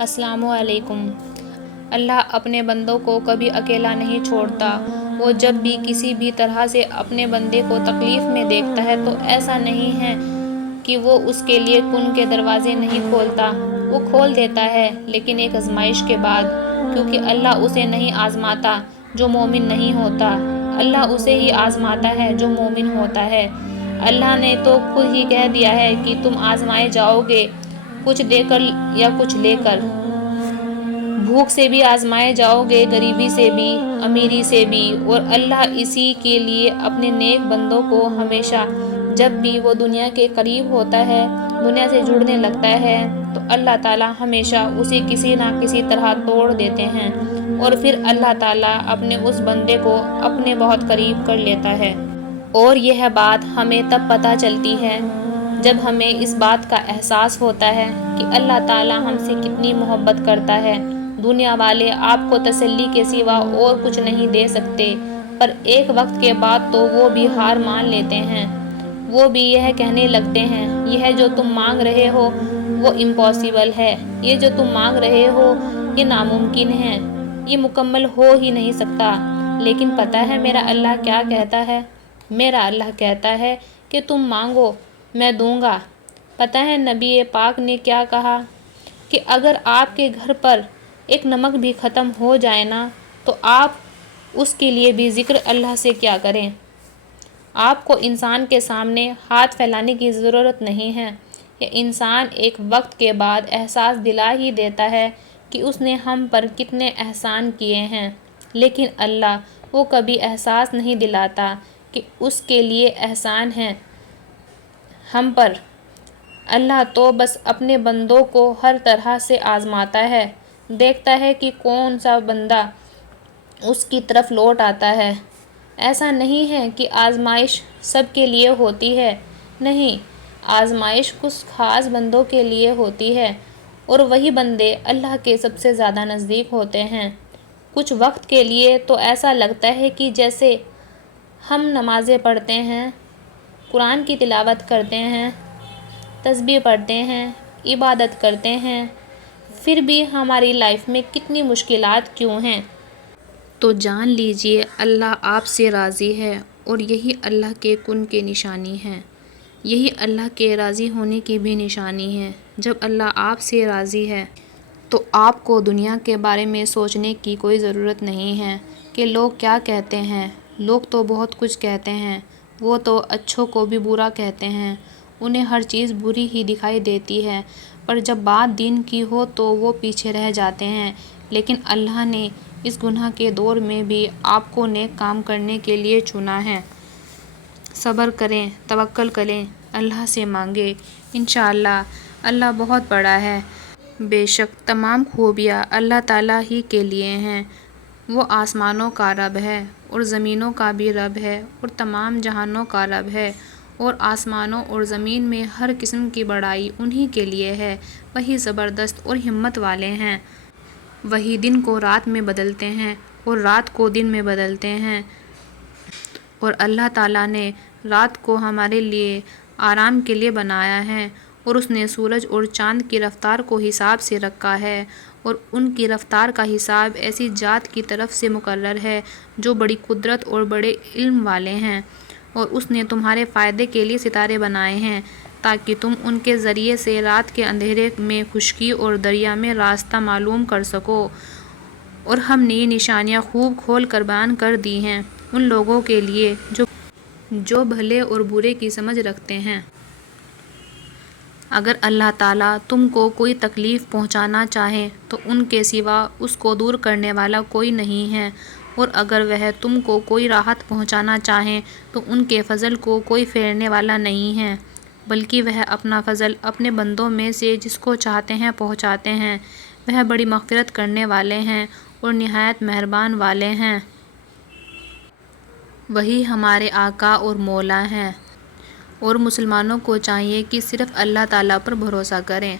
السلام علیکم۔ اللہ اپنے بندوں کو کبھی اکیلا نہیں چھوڑتا۔ وہ جب بھی کسی بھی طرح سے اپنے بندے کو تکلیف میں دیکھتا ہے تو ایسا نہیں ہے کہ وہ اس کے لیے کن کے دروازے نہیں کھولتا، وہ کھول دیتا ہے، لیکن ایک آزمائش کے بعد، کیونکہ اللہ اسے نہیں آزماتا جو مومن نہیں ہوتا، اللہ اسے ہی آزماتا ہے جو مومن ہوتا ہے۔ اللہ نے تو خود ہی کہہ دیا ہے کہ تم آزمائے جاؤ گے، کچھ دے کر یا کچھ لے کر۔ بھوک سے بھی آزمائے جاؤ گے، غریبی سے بھی، امیری سے بھی، اور اللہ اسی کے لیے اپنے نیک بندوں کو ہمیشہ جب بھی وہ دنیا کے قریب ہوتا ہے، دنیا سے جڑنے لگتا ہے، تو اللہ تعالیٰ ہمیشہ اسے کسی نہ کسی طرح توڑ دیتے ہیں، اور پھر اللہ تعالیٰ اپنے اس بندے کو اپنے بہت قریب کر لیتا ہے۔ اور یہ بات ہمیں تب پتہ چلتی ہے جب ہمیں اس بات کا احساس ہوتا ہے کہ اللہ تعالیٰ ہم سے کتنی محبت کرتا ہے۔ دنیا والے آپ کو تسلی کے سوا اور کچھ نہیں دے سکتے، پر ایک وقت کے بعد تو وہ بھی ہار مان لیتے ہیں، وہ بھی یہ کہنے لگتے ہیں یہ جو تم مانگ رہے ہو وہ امپاسبل ہے، یہ جو تم مانگ رہے ہو یہ ناممکن ہے، یہ مکمل ہو ہی نہیں سکتا۔ لیکن پتہ ہے میرا اللہ کیا کہتا ہے؟ میرا اللہ کہتا ہے کہ تم مانگو میں دوں گا۔ پتہ ہے نبی پاک نے کیا کہا کہ اگر آپ کے گھر پر ایک نمک بھی ختم ہو جائے نا تو آپ اس کے لیے بھی ذکر اللہ سے کیا کریں۔ آپ کو انسان کے سامنے ہاتھ پھیلانے کی ضرورت نہیں ہے، یہ انسان ایک وقت کے بعد احساس دلا ہی دیتا ہے کہ اس نے ہم پر کتنے احسان کیے ہیں، لیکن اللہ وہ کبھی احساس نہیں دلاتا کہ اس کے لیے احسان ہیں ہم پر۔ اللہ تو بس اپنے بندوں کو ہر طرح سے آزماتا ہے، دیکھتا ہے کہ کون سا بندہ اس کی طرف لوٹ آتا ہے۔ ایسا نہیں ہے کہ آزمائش سب کے لیے ہوتی ہے، نہیں، آزمائش کچھ خاص بندوں کے لیے ہوتی ہے، اور وہی بندے اللہ کے سب سے زیادہ نزدیک ہوتے ہیں۔ کچھ وقت کے لیے تو ایسا لگتا ہے کہ جیسے ہم نمازیں پڑھتے ہیں، قرآن کی تلاوت کرتے ہیں، تسبیح پڑھتے ہیں، عبادت کرتے ہیں، پھر بھی ہماری لائف میں کتنی مشکلات کیوں ہیں؟ تو جان لیجئے اللہ آپ سے راضی ہے، اور یہی اللہ کے کن کی نشانی ہے، یہی اللہ کے راضی ہونے کی بھی نشانی ہے۔ جب اللہ آپ سے راضی ہے تو آپ کو دنیا کے بارے میں سوچنے کی کوئی ضرورت نہیں ہے کہ لوگ کیا کہتے ہیں۔ لوگ تو بہت کچھ کہتے ہیں، وہ تو اچھوں کو بھی برا کہتے ہیں، انہیں ہر چیز بری ہی دکھائی دیتی ہے، پر جب بات دین کی ہو تو وہ پیچھے رہ جاتے ہیں۔ لیکن اللہ نے اس گناہ کے دور میں بھی آپ کو نیک کام کرنے کے لیے چنا ہے۔ صبر کریں، توکل کریں، اللہ سے مانگیں، انشاءاللہ اللہ بہت بڑا ہے۔ بے شک تمام خوبیاں اللہ تعالیٰ ہی کے لیے ہیں، وہ آسمانوں کا رب ہے اور زمینوں کا بھی رب ہے اور تمام جہانوں کا رب ہے، اور آسمانوں اور زمین میں ہر قسم کی بڑائی انہی کے لیے ہے، وہی زبردست اور ہمت والے ہیں۔ وہی دن کو رات میں بدلتے ہیں اور رات کو دن میں بدلتے ہیں، اور اللہ تعالیٰ نے رات کو ہمارے لیے آرام کے لیے بنایا ہے، اور اس نے سورج اور چاند کی رفتار کو حساب سے رکھا ہے، اور ان کی رفتار کا حساب ایسی ذات کی طرف سے مقرر ہے جو بڑی قدرت اور بڑے علم والے ہیں، اور اس نے تمہارے فائدے کے لیے ستارے بنائے ہیں تاکہ تم ان کے ذریعے سے رات کے اندھیرے میں خشکی اور دریا میں راستہ معلوم کر سکو، اور ہم نے یہ نشانیاں خوب کھول کر بیان کر دی ہیں ان لوگوں کے لیے جو بھلے اور برے کی سمجھ رکھتے ہیں۔ اگر اللہ تعالیٰ تم کو کوئی تکلیف پہنچانا چاہے تو ان کے سوا اس کو دور کرنے والا کوئی نہیں ہے، اور اگر وہ تم کو کوئی راحت پہنچانا چاہیں تو ان کے فضل کو کوئی پھیرنے والا نہیں ہے، بلکہ وہ اپنا فضل اپنے بندوں میں سے جس کو چاہتے ہیں پہنچاتے ہیں، وہ بڑی مغفرت کرنے والے ہیں اور نہایت مہربان والے ہیں۔ وہی ہمارے آقا اور مولا ہیں، اور مسلمانوں کو چاہیے کہ صرف اللہ تعالیٰ پر بھروسہ کریں۔